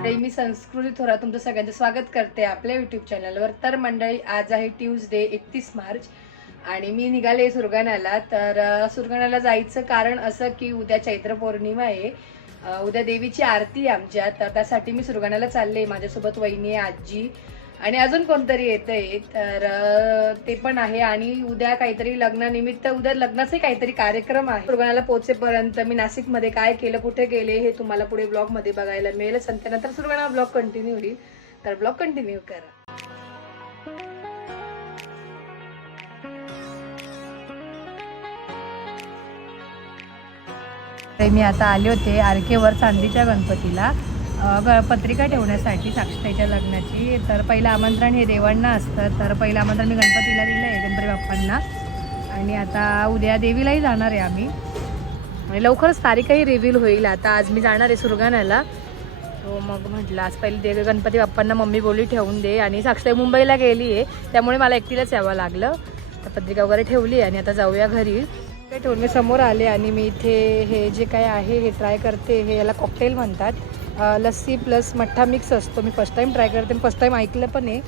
मी संस्कृती थोरात तुमचं सगळ्यांचं स्वागत करते आपल्या युट्यूब चॅनलवर. तर मंडळी, आज आहे ट्यूजडे 31 मार्च आणि मी निघाले सुरगाण्याला. तर सुरगाण्याला जायचं कारण असं की उद्या चैत्र पौर्णिमा आहे, उद्या देवीची आरती आहे आमच्या. तर त्यासाठी मी सुरगाण्याला चालले. माझ्यासोबत वहिनी आहे, आजी आणि अजून कोणतरी येतंय. तर ते पण आहे. आणि उद्या काहीतरी लग्नानिमित्त, उद्या लग्नाचे काहीतरी कार्यक्रम आहे. सुरगाण्याला पोहोचेपर्यंत मी नाशिकमध्ये काय केलं, कुठे गेले, हे तुम्हाला पुढे ब्लॉग मध्ये बघायला मिळेलच. आणि त्यानंतर सुरगाणा ब्लॉग कंटिन्यू होईल. तर ब्लॉग कंटिन्यू करा. मी आता आले होते आरकेवर चांदीच्या गणपतीला पत्रिका ठेवण्यासाठी साक्षीताईच्या लग्नाची. तर पहिलं आमंत्रण हे देवांना असतं. तर पहिलं आमंत्रण मी गणपतीला दिलं आहे, गणपती बाप्पांना. आणि आता उद्या देवीलाही जाणार आहे आम्ही. आणि लवकरच तारीखही रिव्हील होईल. आता आज मी जाणार आहे सुरगाण्याला. तो मग म्हटलं आज पहिले गणपती बाप्पांना मम्मी बोली ठेवून दे. आणि साक्षीताई मुंबईला गेली आहे, त्यामुळे मला एकटीलाच यावं लागलं. तर पत्रिका वगैरे ठेवली आणि आता जाऊया घरी. काय ठेवून मी समोर आले आणि मी इथे हे जे काय आहे हे ट्राय करते. हे याला कॉकटेल म्हणतात. लस्सी प्लस मठ्ठा मिक्स असतो. मी फर्स्ट टाईम ट्राय करते, फर्स्ट टाईम ऐकलं पण आहे.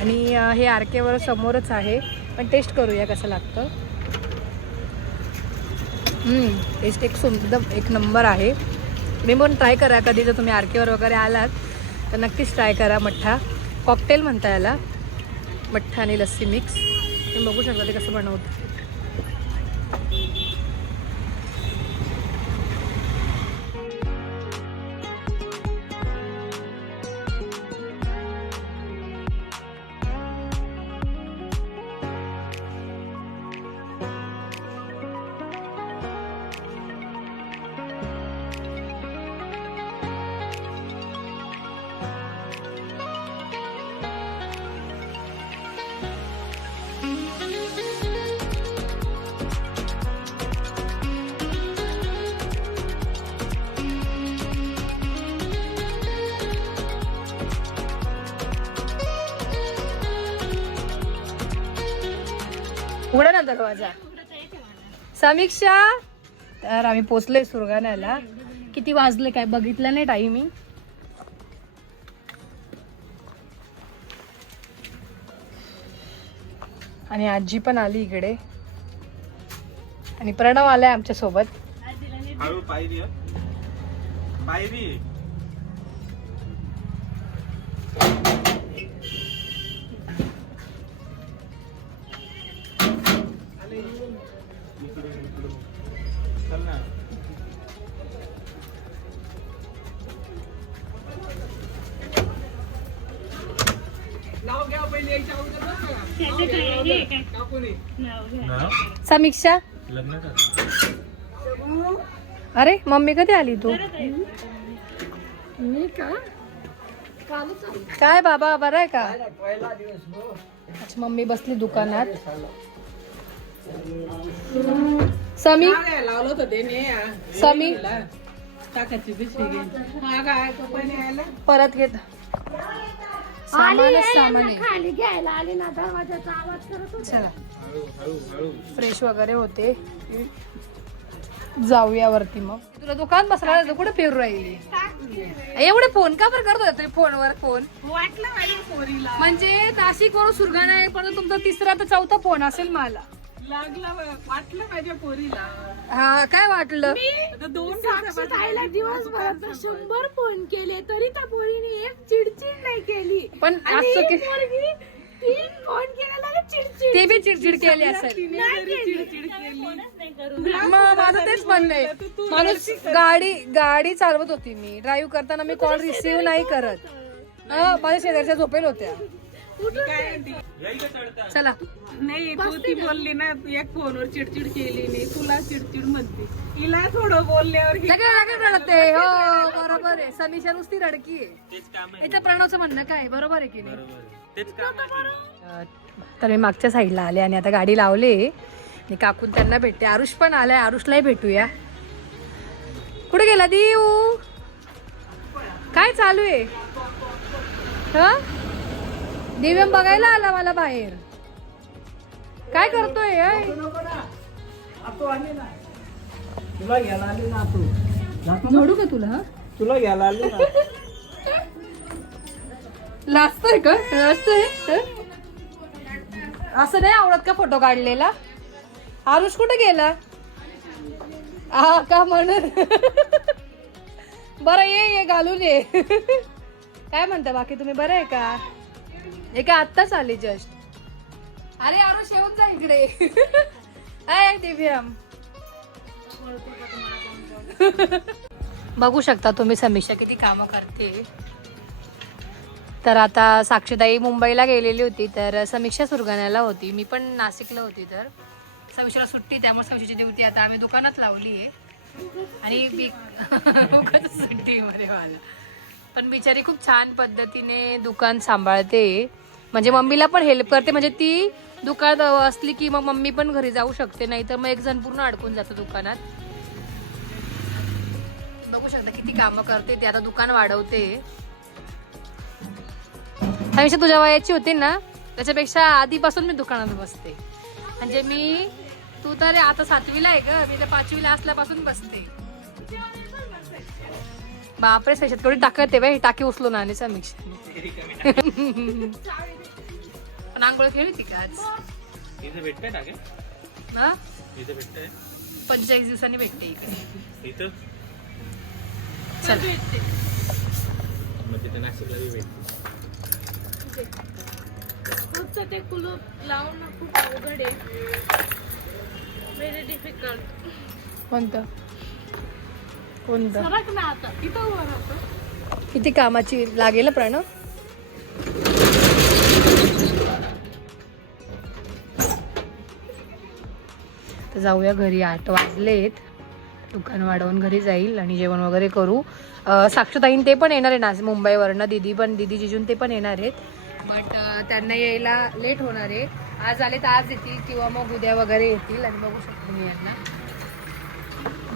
आणि हे आरकेवर समोरच आहे, पण टेस्ट करूया कसं लागतं. टेस्ट एकदम एक नंबर आहे. तुम्ही पण ट्राय करा कधी, जर तुम्ही आरकेवर वगैरे आलात तर नक्कीच ट्राय करा. मठ्ठा कॉकटेल म्हणता याला, मठ्ठा आणि लस्सी मिक्स. तुम्ही बघू शकता ते कसं बनवतं. उघडा ना दरवाजा. समीक्षा, तर आम्ही पोचलोय सुरगाण्याला. किती वाजले काय बघितलं नाही टायमिंग. आणि आजी पण आली इकडे आणि प्रणव आलाय आमच्या सोबत. समीक्षा, अरे मम्मी कधी आली तू? मी का काय बाबा बरं आहे का? अच्छा, मम्मी बसली दुकानात. समी समी परत घेत खाली घ्यायला आली ना, दरवाजाचा आवाज करत होते. चला फ्रेश वगैरे होते, जाऊया वरती. मग तुला दुकान बसला कुठे फिरू राहिली? एवढे फोन का बरं करत होते फोनवर? फोन वाटलं म्हणजे नाशिक वरून सुरगाणा आहे, पण तुमचा तिसरा तर चौथा फोन असेल. मला वाटलं माझ्या पोरीला. हा, काय वाटलं? 2 दिवसभरात 100 फोन केले तरी त्या पोरीने एक चिडचिड नाही केली. पण ते बी चिडचिड केली असेल. माझं तेच म्हणणं आहे. माणूस गाडी चालवत होती, मी ड्राईव्ह करताना मी कॉल रिसीव्ह नाही करत. माझ्या शेजारच्या झोपेल होत्या. चला नाही, तू ती बोलली ना, एक फोनवर चिडचिड केली नाही, तुला चिडचिड म्हणते. हिला थोडं बोलल्यावर रडते. हो बरोबर आहे. समीक्षा नुसती रडकी आहे. याच्या प्रणवचं म्हणणं काय बरोबर आहे की नाही? तर मी मागच्या साईडला आले आणि आता गाडी लावली. काकून त्यांना भेटते. आरुष पण आलाय, आरुषलाही भेटूया. कुठे गेला देऊ? काय चालू आहे? हा, दिव्यम बघायला आला मला बाहेर. काय करतोय? तुला घ्यायला आली ना तू जोडू का तुला? तुला घ्यायला आली ना लाजतोय का? लाजतोय? असं नाही आवडत का फोटो काढलेला? आरुष कुठे गेला? हा का म्हणून. बरं ये घालून ये. काय म्हणता बाकी, तुम्ही बरं आहे का? हे काय आत्ताच आली जस्ट. अरे आरुष येऊन जा इकडे. हाय दिव्याम. बघू शकता तुम्ही समीक्षा किती कामं करते. तर आता साक्षीताई मुंबईला गेलेली होती, तर समीक्षा सुरगाण्याला होती, मी पण नाशिकला होती. तर समीक्षाला सुट्टी, त्यामुळे समीक्षाची ड्युटी आता आम्ही दुकानात लावली आहे. आणि सुट्टीमध्ये मला पण बिचारी खूप छान पद्धतीने दुकान सांभाळते. म्हणजे मम्मीला पण हेल्प करते. म्हणजे ती दुकानात असली की मग मम्मी पण घरी जाऊ शकते, नाही तर मग एक जण पूर्ण अडकून जातो दुकानात. बघू शकता किती कामं करते ती. आता दुकान वाढवते. समीक्षा तुझ्या वयाची होती ना, त्याच्यापेक्षा आधीपासून मी दुकानात बसते. म्हणजे तू तर आता 7वीला आहे ग, मी तर 5वीला असल्यापासून बसते. बापरे सशात थोडी टाकत आहे बाई, टाकी उचलून आणि समीक्षा. पण आंघोळ खेळली ती का आज? 45 दिवसांनी भेटते इकडे. चल फक्त ते कुलूप लावून खूप अवघड आहे. Very difficult. कोणतं सरक ना आता, इथं उभं राहतो. किती कामाची लागेल प्रणव. तर जाऊया घरी, 8 वाजलेत. दुकान वाढवून घरी जाईल आणि जेवण वगैरे करू. साक्षताईन ते पण येणार आहे ना मुंबईवरनं, दीदी जिजून ते पण येणार आहेत. बट त्यांना यायला लेट होणार आहे. आज आले तर आज येतील किंवा मग उद्या वगैरे येतील. आणि बघू शकतो मी यांना.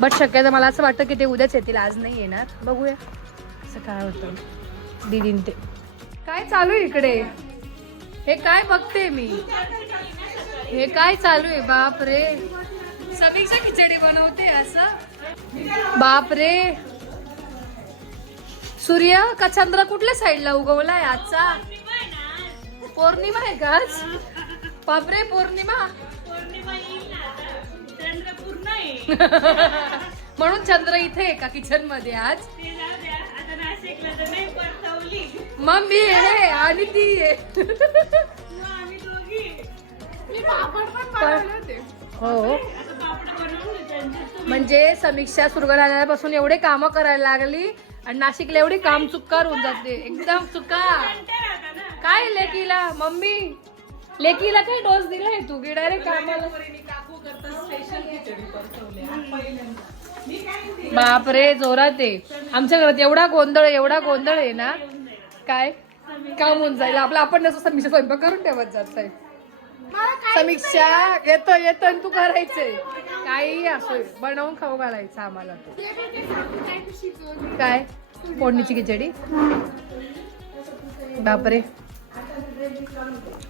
बट शक्यतो मला असं वाटतं की ते उद्याच येतील, आज नाही येणार. बघूया असं काय होतं. दीदीन ते काय चालू आहे इकडे? हे काय बघते मी? हे काय चालू आहे? बाप रे, समीक्षा खिचडी बनवते असं? बाप रे, सूर्य का चंद्र कुठल्या साईडला उगवलाय आजचा? पौर्णिमा आहे का आज? बापरे, पौर्णिमा. म्हणून चंद्र इथे आहे का किचन मध्ये आज? मग मी आहे आणि ती आहे. हो, म्हणजे समीक्षा सुरगाणा आल्यापासून एवढे काम करायला लागली आणि नाशिकला एवढी काम चुक्कार होऊन जाते, एकदम चुका. काय लेकीला मम्मी, लेकीला काय डोस दिलाय तू की डायरेक्ट कामाला? बापरे, जोरात आहे. आमच्या घरात एवढा गोंधळ आहे ना, काय काम होऊन जाईल आपलं. आपण नसं समीक्षा स्वयंपाक करून ठेवत जात साहेब. समीक्षा येतो आणि तू करायचंय काही असो, बनवून खाऊ घालायचं आम्हाला. काय फोडणीची खिचडी? बापरे,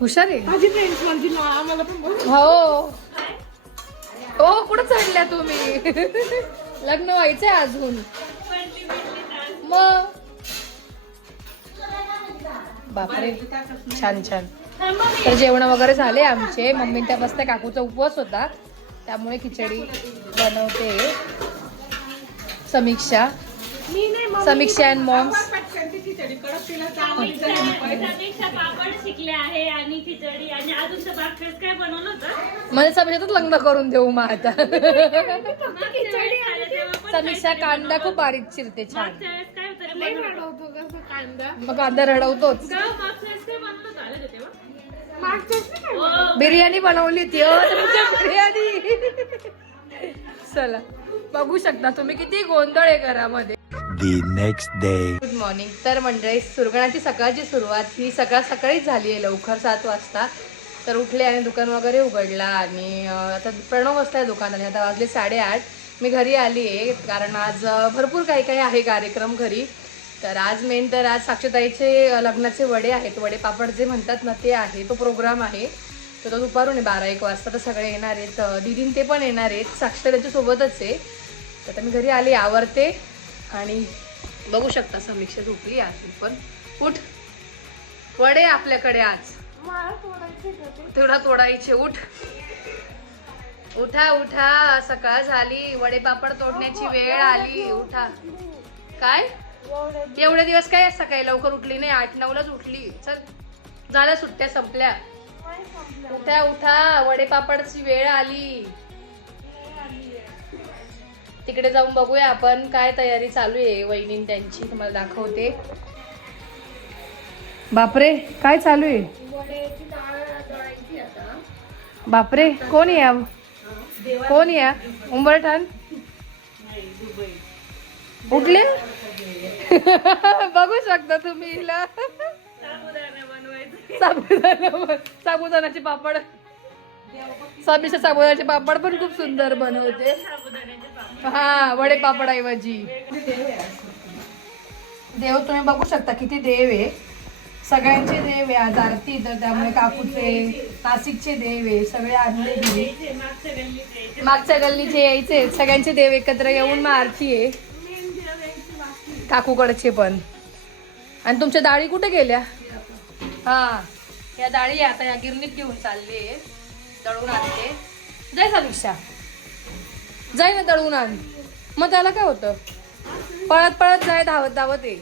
हुशार आहे. हो कुठं चढल्या तुम्ही? लग्न व्हायचंय अजून मग. बापरे, छान. तर जेवण वगैरे झाले आमचे. मम्मी त्या बसल्या, काकूचा उपवास होता त्यामुळे खिचडी बनवते समीक्षा अँड मॉम्स. समीक्षा पापड शिकले आहे आणि खिचडी आणि अजून तर बाकी काय बनवलं होतं? म्हणजे समीक्षातच लग्न करून देऊ मग आता. समीक्षा कांदा खूप बारीक चिरते छान. मग कांदा रडवतोच. बिर्याणी बनवली ती बिर्याणी. चला बघू शकता तुम्ही किती गोंधळ आहे घरामध्ये. Next day. Good morning. तर मंडळी, सुरगाण्याची सकाळची सुरुवात ही सकाळीच झाली आहे, लवकर 7 वाजता. तर उठले आणि दुकान वगैरे उघडला आणि आता प्रणव बसलाय दुकानात. आता वाजले 8:30. मी घरी आली आहे कारण आज भरपूर काही आहे कार्यक्रम घरी. तर आज साक्षताईचे लग्नाचे वडे आहेत, वडे पापड जे म्हणतात ना ते आहे, तो प्रोग्राम आहे. तर तो दुपारून आहे 12-1 वाजता. तर सगळे येणार आहेत, दीदीन ते पण येणार आहेत, साक्षताईच्या सोबतच आहे. तर मी घरी आली, आवरते आणि बघू शकता समीक्षा झोपली आहे. पण उठ वडे आपल्याकडे आज तुला तोडायचे. उठा उठा, सकाळ झाली, वडे पापड तोडण्याची वेळ आली. उठा. काय एवढे दिवस काय सकाळी लवकर उठली नाही? 8-9लाच उठली. चल झाल्या सुट्ट्या संपल्या. उठा उठा, वडे पापडची वेळ आली. तिकडे जाऊन बघूया आपण काय तयारी चालू आहे वहिनी त्यांची, तुम्हाला दाखवते. बापरे काय चालू आहे? बापरे कोण या कोण या उंबरठाण उठले. बघू शकता तुम्ही हिला. साबुदाण्याचे पापड, साबीचे साबुदाण्याचे पापड पण खूप सुंदर बनवते. हा वडे पापड ऐवजी देव तुम्ही बघू शकता किती देव आहे. सगळ्यांचे देव आहे आज आरती, तर त्यामुळे काकूचे नाशिकचे देव आहे, सगळे आणले घरी. मागच्या गल्लीचे यायचे सगळ्यांचे देव एकत्र येऊन मग आरती आहे काकूकडचे पण. आणि तुमच्या डाळी कुठे गेल्या? हा या डाळी आता या गिरणीत घेऊन चालले, दळून आणते. जाय समीक्षा, जाय ना दळून आण. मग त्याला काय होतं, पळत पळत जाय, धावत धावत ये.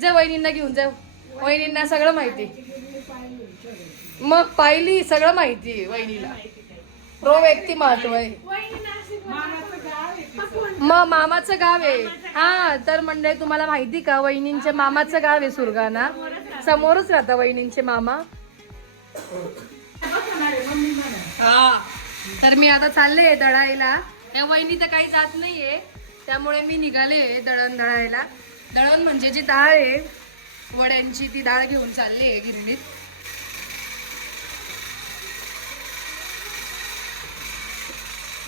जा वहिनींना घेऊन जा, वहिनींना सगळं माहिती. मग पाहिली सगळं माहिती वहिनीला. प्रो व्यक्ती महत्व आहे. मग मामाचं गाव आहे. हा तर मंडळी तुम्हाला माहिती का, वहिनींच्या मामाचं गाव आहे सुरगाणा. समोरच राहता वहिनींचे मामा. हा तर मी आता चालले दळायला. या वहिनी तर काही जात नाहीये, त्यामुळे मी निघाले दळण दळायला. दळण म्हणजे जी डाळ आहे वड्यांची, ती डाळ घेऊन चालली आहे गिरणीत.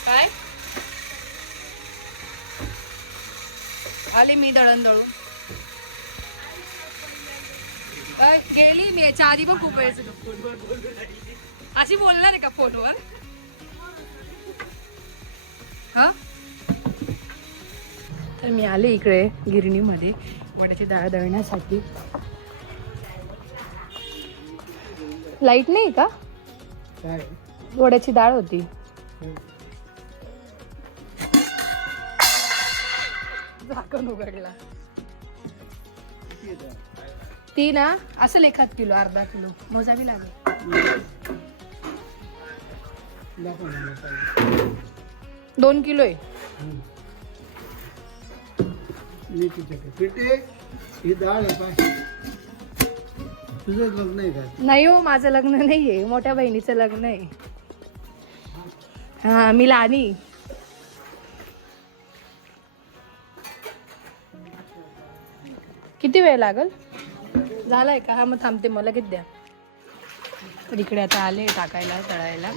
काय आले मी दळण दळून. गेली मी याच्या आधी पण खूप वेळेस अशी बोलणार आहे का फोनवर? हा तर मी आले इकडे गिरणीमध्ये वड्याची डाळ दळण्यासाठी. लाईट नाही का? वड्याची डाळ होती. झाकण उघडला. ती ना असं 1 किलो अर्धा किलो मोजावी लागेल. 2 किलो आहे. नाही हो, माझं लग्न नाहीये, मोठ्या बहिणीचं लग्न आहे. हा मी लहानी. किती वेळ लागल? झालाय का? हा मग थांबते, मला किती द्या. तर इकडे आता आले टाकायला तळायला.